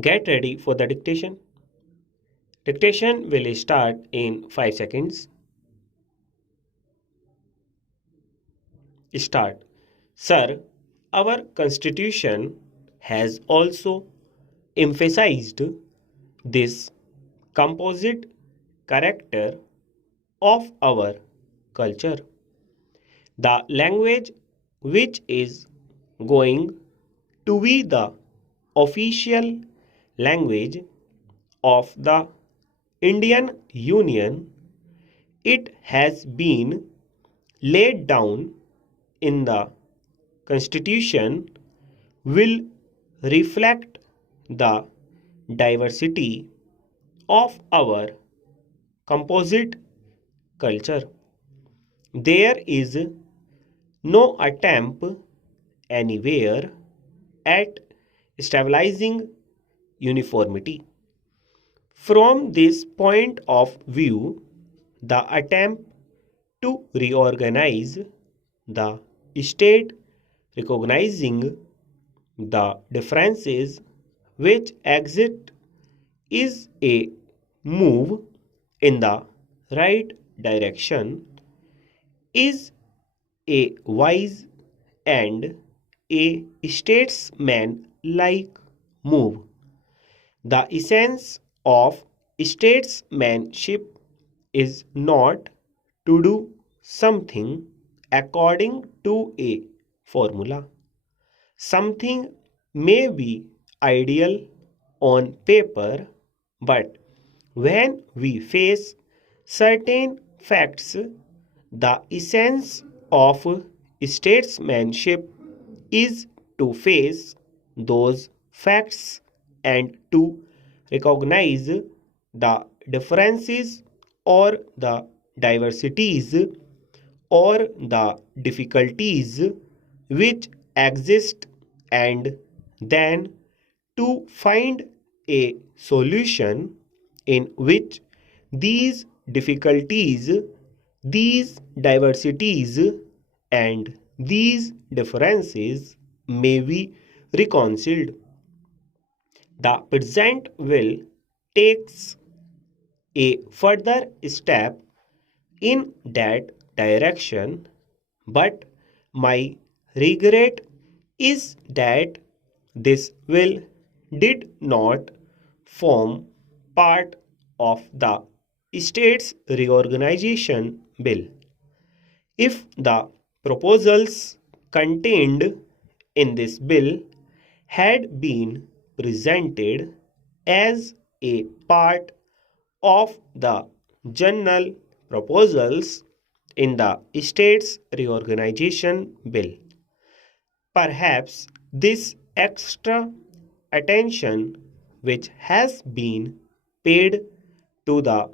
Get ready for the dictation. Dictation will start in 5 seconds. Start. Sir, our constitution has also emphasized this composite character of our culture. The language which is going to be the official language of the Indian Union, it has been laid down in the Constitution, will reflect the diversity of our composite culture. There is no attempt anywhere at stabilizing uniformity. From this point of view, the attempt to reorganize the state, recognizing the differences which exist, is a move in the right direction, is a wise and a statesman-like move. The essence of statesmanship is not to do something according to a formula. Something may be ideal on paper, but when we face certain facts, the essence of statesmanship is to face those facts and to recognize the differences or the diversities or the difficulties which exist, and then to find a solution in which these difficulties, these diversities, and these differences may be reconciled. The present will takes a further step in that direction, but my regret is that this will did not form part of the state's reorganization bill. If the proposals contained in this bill had been presented as a part of the general proposals in the state's reorganization bill, perhaps this extra attention which has been paid to the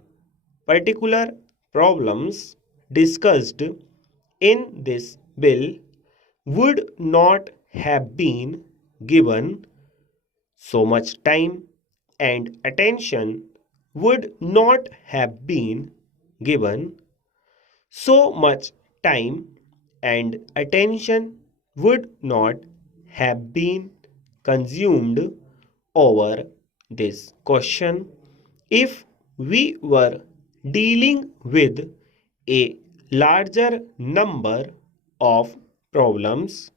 particular problems discussed in this bill would not have been given. So much time and attention would not have been given. So much time and attention would not have been consumed over this question if we were dealing with a larger number of problems.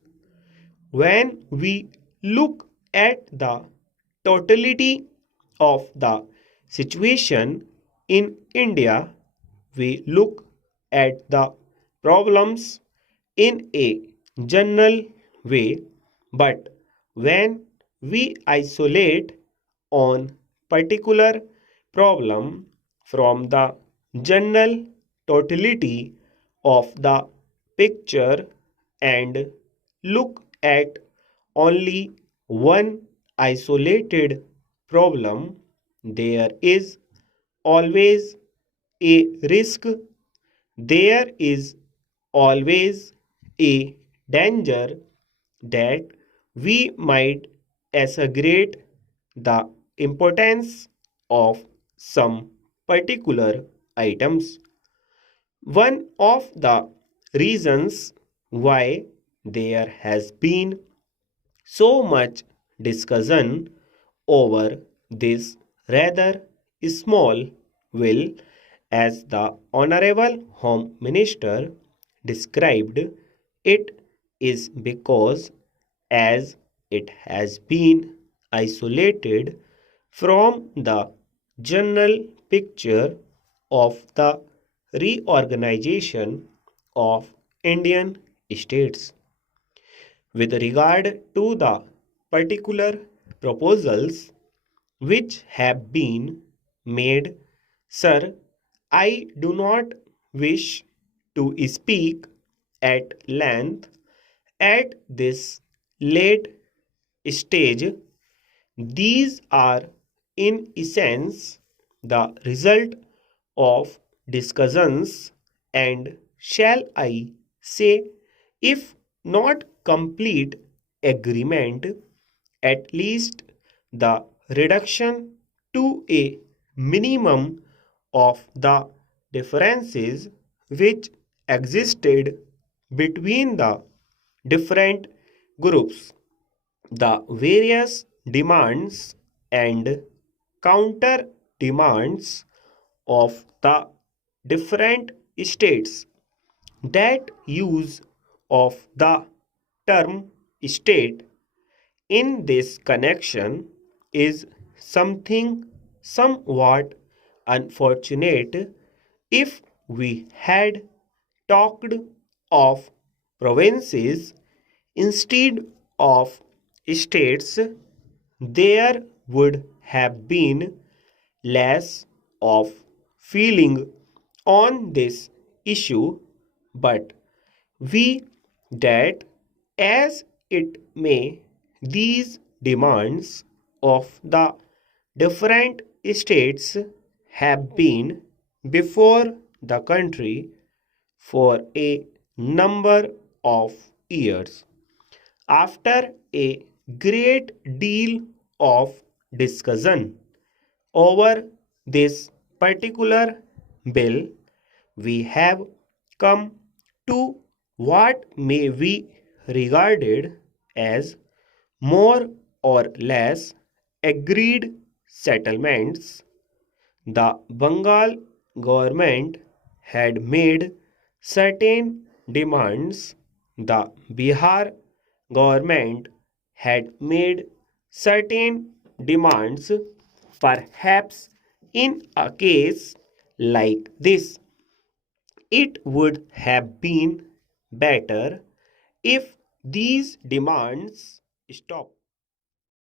When we look at the totality of the situation in India, we look at the problems in a general way, but when we isolate on particular problem from the general totality of the picture and look at only one isolated problem, there is always a risk, there is always a danger that we might exaggerate the importance of some particular items. One of the reasons why there has been so much discussion over this rather small will, as the Honorable Home Minister described it, is because as it has been isolated from the general picture of the reorganization of Indian states. With regard to the particular proposals which have been made, sir, I do not wish to speak at length at this late stage. These are in essence the result of discussions and, shall I say, if not complete agreement, at least the reduction to a minimum of the differences which existed between the different groups. The various demands and counter demands of the different states. That use of the term state in this connection is something somewhat unfortunate. If we had talked of provinces instead of states, there would have been less of feeling on this issue, but we that as it may, these demands of the different states have been before the country for a number of years. After a great deal of discussion over this particular bill, we have come to what may be regarded as more or less agreed settlements. The Bengal government had made certain demands. The Bihar government had made certain demands. Perhaps in a case like this, it would have been better if these demands stopped.